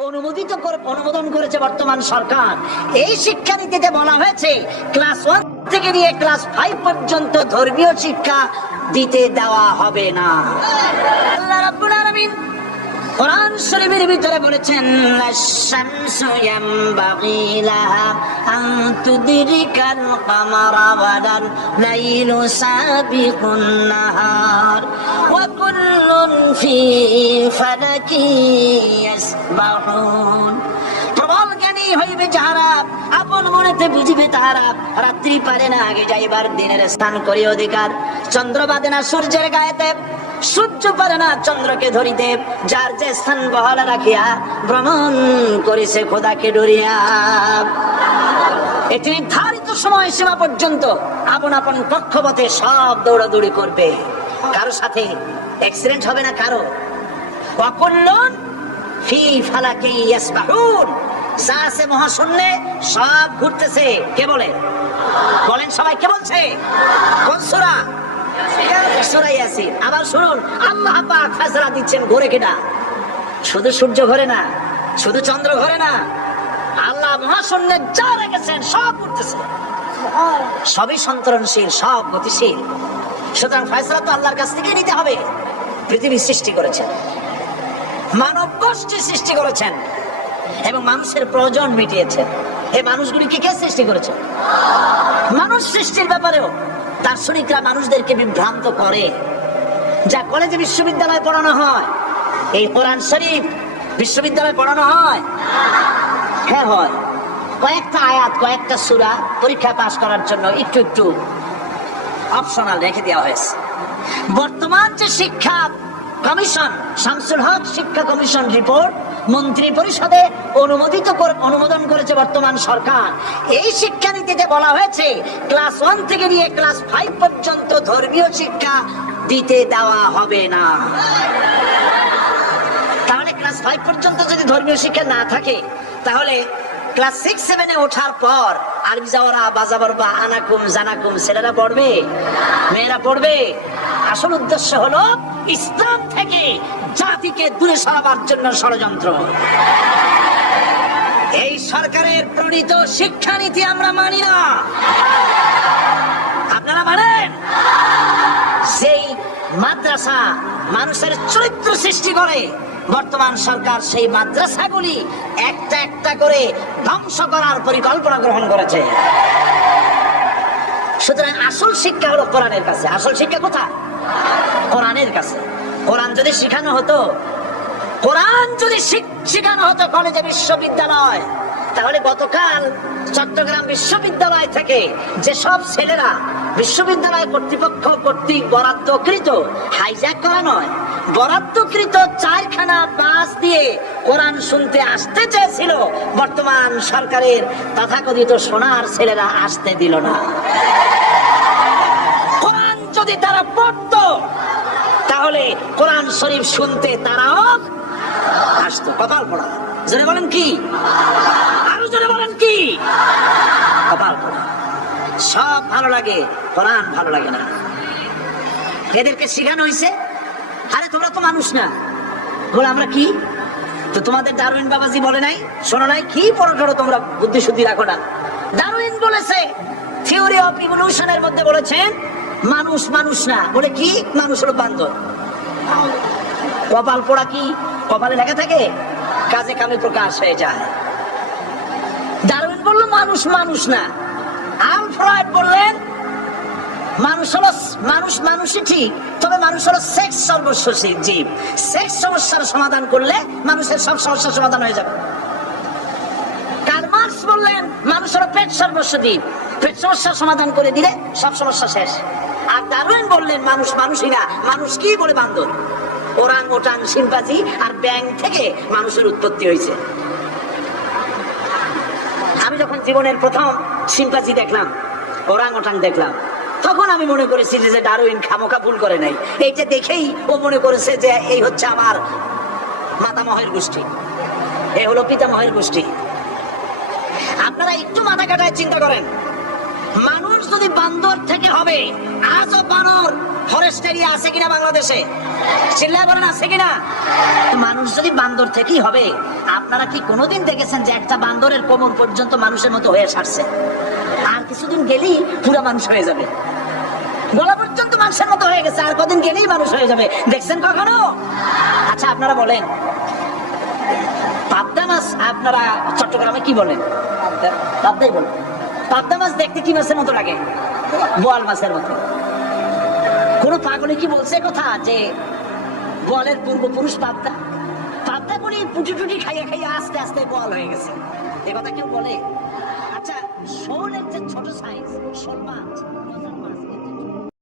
অনুমোদন করেছে বর্তমান সরকার। এই শিক্ষানীতিতে বলা হয়েছে ক্লাস 1 থেকে নিয়ে ক্লাস 5 পর্যন্ত ধর্মীয় শিক্ষা দিতে দেওয়া হবে না। আল্লাহ রাব্বুল আলামিন কোরআন শরীফের ভিতরে বলেছেন, আশ-শামসু ইয়ামবাগি লাহা আন তুদরিকাল কামারা ওয়ালাল লাইলু সাবিকুন নাহার ওয়া কুল্লুন ফি ফালাকি ইয়াসবাহুন। প্রবল জ্ঞানী হইবে যাহারা, আপন মনেতে বুঝিবে তাহারা। রাত্রি পারে না আগে যাইবার, দিনের স্থান করি অধিকার। চন্দ্র বাদে না সূর্যের গায়েতে, সূর্য পারে না চন্দ্রকে ধরিতে। যার যে স্থান বহাল রাখিয়া ভ্রমণ করিছে খোদাকে ডরিয়া। এটি নির্ধারিত সময় সীমা পর্যন্ত আপন আপন কক্ষপথে সব দৌড়াদৌড়ি করবে। কারো সাথে অ্যাক্সিডেন্ট হবে না কারো। ওয়াকুল্লুন ফি ফালাকি ইয়াসবাহুন। যা আছে মহাশূন্যে সব ঘুরতেছে। কে বলে? বলেন সবাই, কে বলছে? কোন সূরা? সূরা ইয়াসিন। আবার শুনুন, আল্লাহ পাক ফয়সালা দিচ্ছেন ঘুরে কিনা। শুধু সূর্য ঘোরে না, শুধু চন্দ্র ঘোরে না, আল্লাহ মহাশূন্যে যা রেখেছেন সব ঘুরতেছে। সবই সন্তরণশীল, সব গতিশীল। সুতরাং ফয়সালা তো আল্লাহর কাছ থেকে নিতে হবে। পৃথিবী সৃষ্টি করেছেন, মানব গোষ্ঠী সৃষ্টি করেছেন এবং মানুষের প্রয়োজন মিটিয়েছেন। এই মানুষগুলিকে কে সৃষ্টি করেছেন? মানুষ সৃষ্টির ব্যাপারেও দার্শনিকরা মানুষদেরকে বিভ্রান্ত করে। যা কলেজে বিশ্ববিদ্যালয়ে পড়ানো হয়, এই কোরআন শরীফ বিশ্ববিদ্যালয়ে পড়ানো হয়? হ্যাঁ হয়। কয়েকটা আয়াত, কয়েকটা সূরা পরীক্ষা পাস করার জন্য একটু একটু অপশনাল রেখে দেওয়া হয়েছে। বর্তমান যে শিক্ষা কমিশন, শামসুল হক শিক্ষা কমিশন রিপোর্ট মন্ত্রী পরিষদে অনুমোদন করেছে বর্তমান সরকার। এই শিক্ষানীতিতে বলা হয়েছে ক্লাস 1 থেকে নিয়ে ক্লাস 5 পর্যন্ত ধর্মীয় শিক্ষা দিতে দেওয়া হবে না। তাহলে ক্লাস 5 পর্যন্ত যদি ধর্মীয় শিক্ষা না থাকে, তাহলে ক্লাস 6-7 ওঠার পর আরবি যাওয়ারা বাজাবার বা আনাকুম জানাকুম ছেলেরা পড়বে, মেয়েরা পড়বে। আসল উদ্দেশ্য হলো ইসলাম থেকে জাতিকে দূরে সরাবার জন্য ষড়যন্ত্র। এই সরকারের প্রণীত শিক্ষানীতি আমরা মানি না। আপনারা মানেন? সেই মাদ্রাসা মানুষের চরিত্র সৃষ্টি করে, বর্তমান সরকার সেই মাদ্রাসাগুলি একটা একটা করে ধ্বংস করার পরিকল্পনা গ্রহণ করেছে। সুতরাং আসল শিক্ষা হলো কোরআনের কাছে। আসল শিক্ষা কোথায়? কোরআনের কাছে। কোরআন যদি শেখানো হতো, কোরআন যদি শেখানো হতো কলেজে বিশ্ববিদ্যালয়, তাহলে গতকাল চট্টগ্রাম বিশ্ববিদ্যালয় থেকে যেসব ছেলেরা বিশ্ববিদ্যালয় কর্তৃপক্ষ কর্তৃক বরাদ্দকৃত, হাইজ্যাক করা নয়, বরাদ্দকৃত 4খানা বাস দিয়ে কোরআন শুনতে আসতে চেয়েছিল, বর্তমান সরকারের তথাকথিত সোনার ছেলেরা আসতে দিল না। কোরআন যদি তারা পড়তো, তাহলে কোরআন শরীফ শুনতে তারাও আসতো। কপাল পড়া। জোরে বলেন কি? আরো জোরে বলেন কি? কপাল পড়া। সব ভালো লাগে, কোরআন ভালো লাগে না। এদেরকে শিখানো হয়েছে, আরে তোমরা তো মানুষ না, বলে আমরা কি? তো তোমাদের ডারউইন বাবাজি বলে নাই, শোনো নাই? কি পড়ো টড়ো তোমরা, বুদ্ধি শুদ্ধি রাখো না। ডারউইন বলেছে, থিওরি অফ ইভলিউশনের মধ্যে বলেছেন মানুষ মানুষ না, বলে কি? মানুষ হলো বান্দর। কপাল পোড়া কি কপালে লেখা থাকে? কাজে কামে প্রকাশ হয়ে যায়। ডারউইন বলল মানুষ মানুষ না। আলফ্রেড বললেন মানুষ হলো মানুষই ঠিক, তবে মানুষ হলো সেক্স সর্বস্ব জীব। সেক্স সমস্যার সমাধান করলে মানুষের সব সমস্যার সমাধান হয়ে যাবে। কার্ল মার্কস বললেন মানুষ হলো পেট সর্বস্ব জীব, পেট সমস্যার সমাধান করে দিলে সব সমস্যা শেষ। আর ডারউইন বললেন মানুষ মানুষই না, মানুষ কি? বলে বান্দর। ওরাং ওটাং শিম্পাঞ্জি আর ব্যাং থেকে মানুষের উৎপত্তি হয়েছে। আমি যখন জীবনের প্রথম শিম্পাঞ্জি দেখলাম, ওরাং ওটাং দেখলাম, তখন আমি মনে করেছি যে ডারউইন খামোখা ভুল করে নাই। এইটা দেখেই ও মনে করেছে যে এই হচ্ছে আমার মাতামহের গোষ্ঠী, এই হলো পিতামহের গোষ্ঠী। আপনারা একটু মাথা কাটায় চিন্তা করেন, মানুষ যদি বান্দর থেকে হবে, আজও বানর ফরেস্ট এরিয়া আছে কিনা বাংলাদেশে? চিল্লায় বলেন আছে কিনা? তো মানুষ যদি বান্দর থেকেই হবে, আপনারা কি কোনোদিন দেখেছেন যে একটা বান্দরের কোমর পর্যন্ত মানুষের মতো হয়ে সারছে? আর কিছুদিন গেলেই পুরো মানুষ হয়ে যাবে, গলা পর্যন্ত মানুষের মতো হয়ে গেছে, আর কদিন গেলেই মানুষ হয়ে যাবে। দেখছেন কখনো? আচ্ছা আপনারা বলেন, পাবদা মাছ আপনারা চট্টগ্রামে কি বলেন? পাবদাই বলেন। পাবদা মাছ দেখতে কি মাছের মতো লাগে? বোয়াল মাছের মতো। কোন পাগলে কি বলছে কথা যে বোয়ালের পূর্বপুরুষ পাবদা? পাবদা করে পুটি টুটি খাইয়া খাইয়া আস্তে আস্তে বোয়াল হয়ে গেছে, এ কথা কেউ বলে? আচ্ছা শোলের যে ছোট সাইজ শোল মাছ,